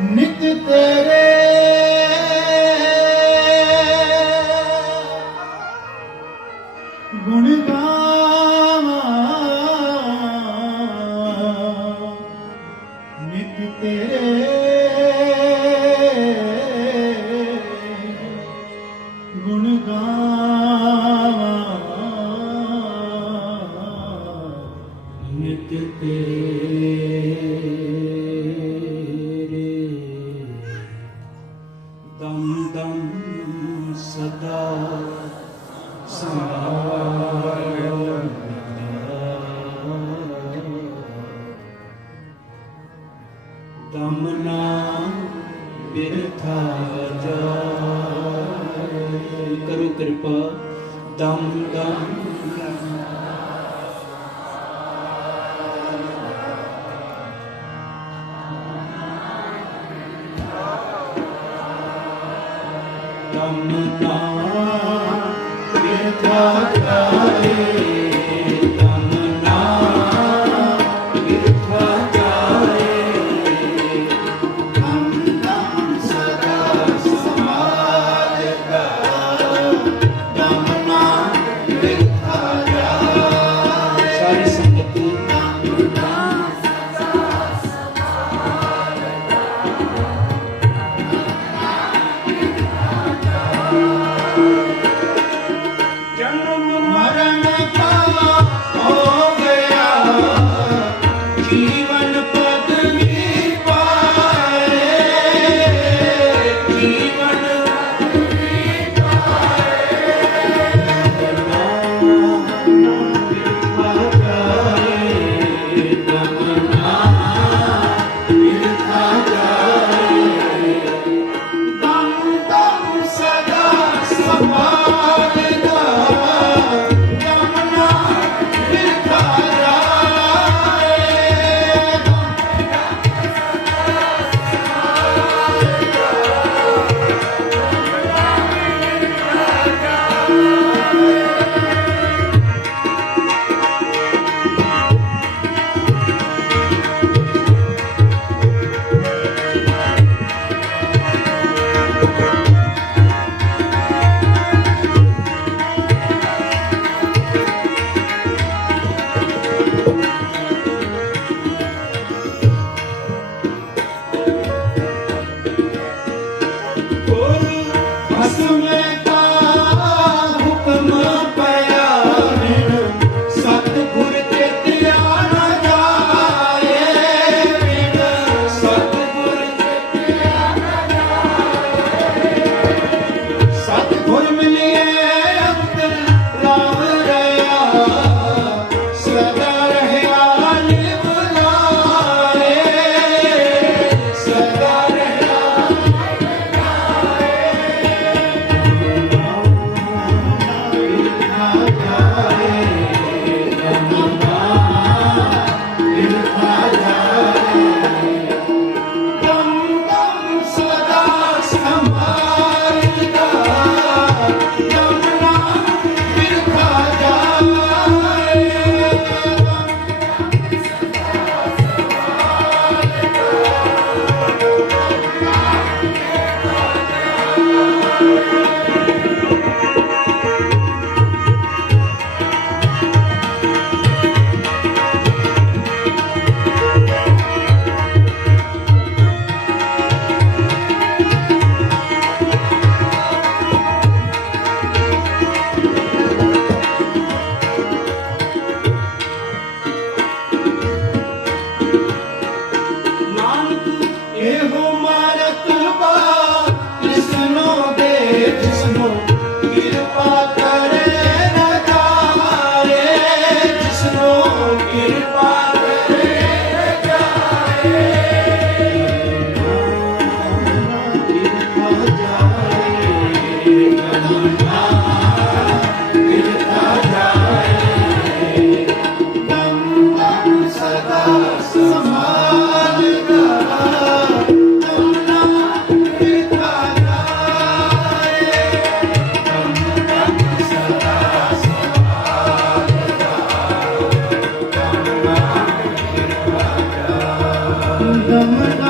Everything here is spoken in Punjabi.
ਨਿਤ ਤੇਰੇ। ਗੁਣ ਗਾਵਾਂ। ਤੇਰੇ। ਗੁਣ ਨਾਮ ਨਾ ਬਿਰਥਾ ਜਾਏ Oh, my God.